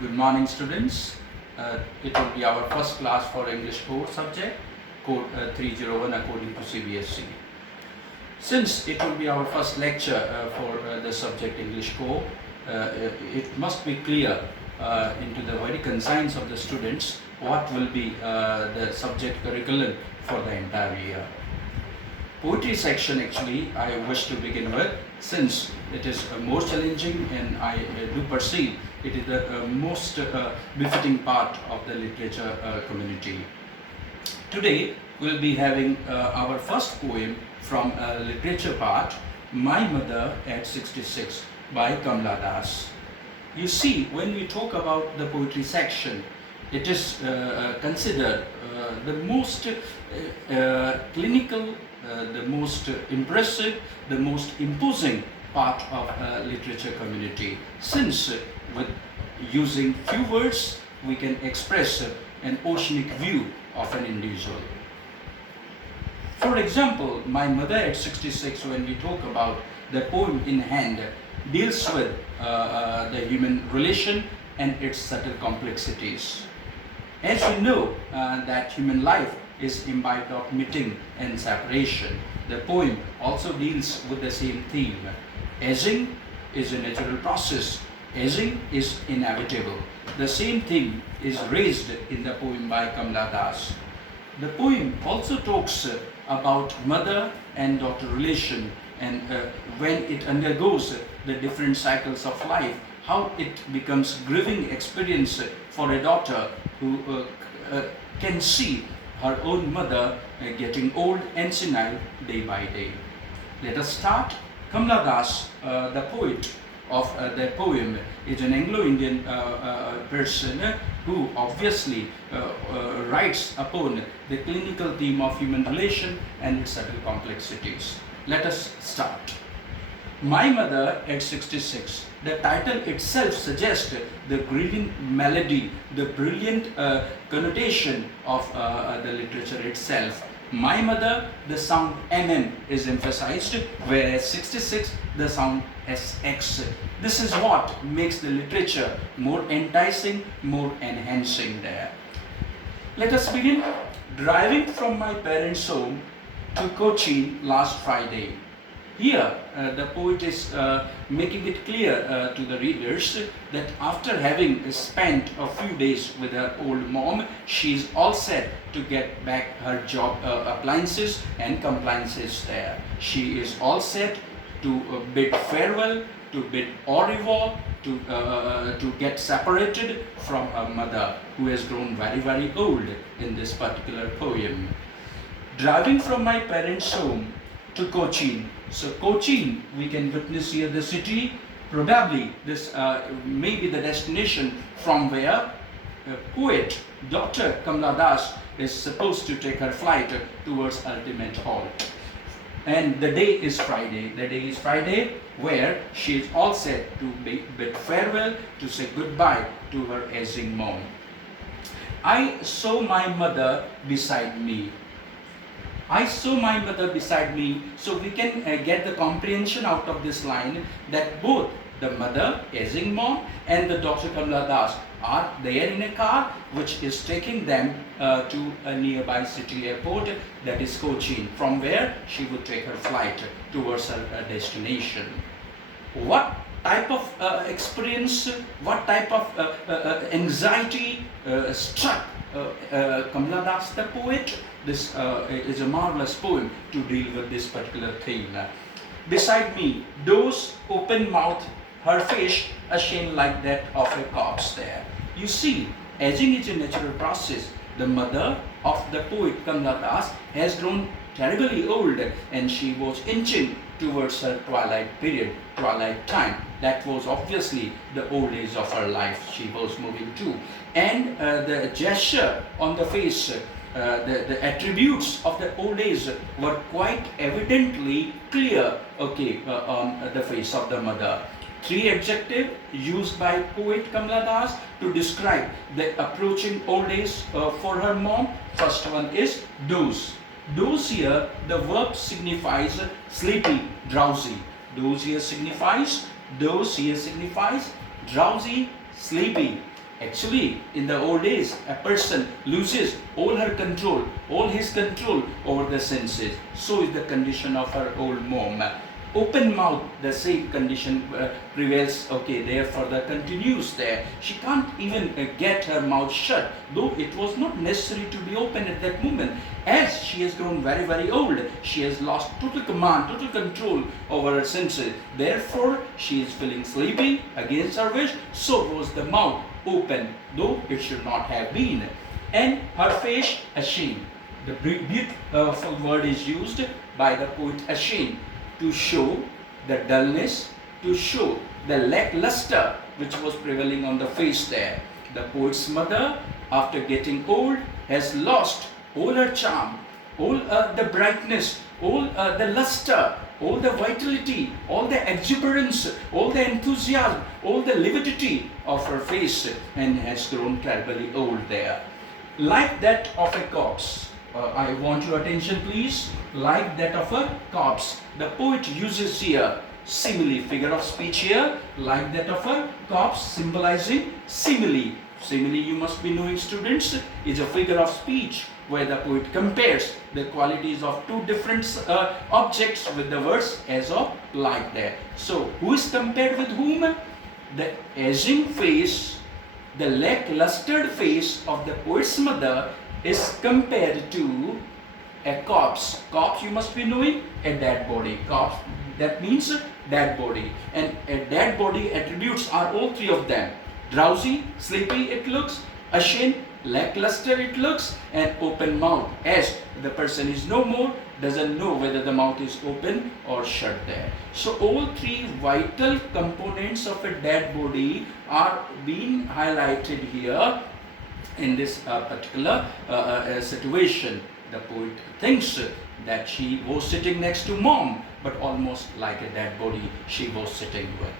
Good morning, students. It will be our first class for English core subject, code 301 according to CBSE. Since it will be our first lecture for the subject English core, it must be clear into the very conscience of the students what will be the subject curriculum for the entire year. Poetry section actually I wish to begin with, since it is more challenging and I do perceive it is the most befitting part of the literature community. Today we will be having our first poem from literature part, My Mother at 66 by Kamla Das. You see, when we talk about the poetry section, it is considered the most clinical, the most impressive, the most imposing part of literature community, since with using few words we can express an oceanic view of an individual. For example, My Mother at 66, when we talk about the poem in hand, deals with the human relation and its subtle complexities. As we know that human life is imbibed of meeting and separation, the poem also deals with the same theme. Aging is a natural process. Aging is inevitable. The same thing is raised in the poem by Kamla Das. The poem also talks about mother and daughter relation, and when it undergoes the different cycles of life, how it becomes grieving experience for a daughter who can see her own mother getting old and senile day by day. Let us start. Kamla Das, the poet of the poem, is an Anglo-Indian person who obviously writes upon the clinical theme of human relation and its subtle complexities. Let us start. My Mother at 66. The title itself suggests the grieving melody, the brilliant connotation of the literature itself. My Mother, the sound MM is emphasized, whereas 66, the sound SX. This is what makes the literature more enticing, more enhancing there. Let us begin. Driving from my parents' home to Cochin last Friday. Here, the poet is making it clear to the readers that after having spent a few days with her old mom, she is all set to get back her job appliances and compliances there. She is all set to bid farewell, to bid au revoir, to get separated from her mother, who has grown very, very old in this particular poem. Driving from my parents' home to Cochin. So Cochin, we can witness here the city. Probably this may be the destination from where poet Dr. Kamla Das is supposed to take her flight towards ultimate halt. And the day is Friday. The day is Friday where she is all set to bid farewell, to say goodbye to her aging mom. I saw my mother beside me. I saw my mother beside me, so we can get the comprehension out of this line that both the mother, aging mom, and the Dr. Kamla Das are there in a car which is taking them to a nearby city airport, that is Cochin, from where she would take her flight towards her destination. What type of experience, what type of anxiety struck Kamla Das the poet? This is a marvelous poem to deal with this particular theme. Beside me, those open mouth, her face ashamed like that of a corpse there. You see, aging is a natural process. The mother of the poet Kamla Das has grown terribly old, and she was inching towards her twilight period, twilight time. That was obviously the old age of her life she was moving to. And the gesture on the face, the attributes of the old age were quite evidently clear, on the face of the mother. Three adjectives used by poet Kamla Das to describe the approaching old age for her mom. First one is doze. Doze here, the verb signifies sleepy, drowsy. Doze here signifies drowsy, sleepy. Actually, in the old days, a person loses all her control, all his control over the senses. So is the condition of her old mom. Open mouth, the same condition prevails. Okay, there further continues there. She can't even get her mouth shut, though it was not necessary to be open at that moment. As she has grown very, very old, she has lost total command, total control over her senses. Therefore, she is feeling sleepy against her wish. So was the mouth open, though it should not have been. And her face ashamed. The beautiful word is used by the poet ashamed, to show the dullness, to show the lackluster which was prevailing on the face there. The poet's mother, after getting old, has lost all her charm, all the brightness, all the luster, all the vitality, all the exuberance, all the enthusiasm, all the lividity of her face, and has grown terribly old there. Like that of a corpse. I want your attention please. Like that of a corpse. The poet uses here simile, figure of speech here, like that of a corpse, symbolizing simile. Simile, you must be knowing, students, is a figure of speech where the poet compares the qualities of two different objects with the words as of like that. So, who is compared with whom? The aging face, the lacklustered face of the poet's mother is compared to a corpse. Corpse, you must be knowing, a dead body. Corpse, that means dead body. And a dead body attributes are all three of them. Drowsy, sleepy it looks, ashamed, lackluster it looks, and open mouth, as the person is no more, doesn't know whether the mouth is open or shut there. So all three vital components of a dead body are being highlighted here in this particular situation. The poet thinks that she was sitting next to mom, but almost like a dead body she was sitting with.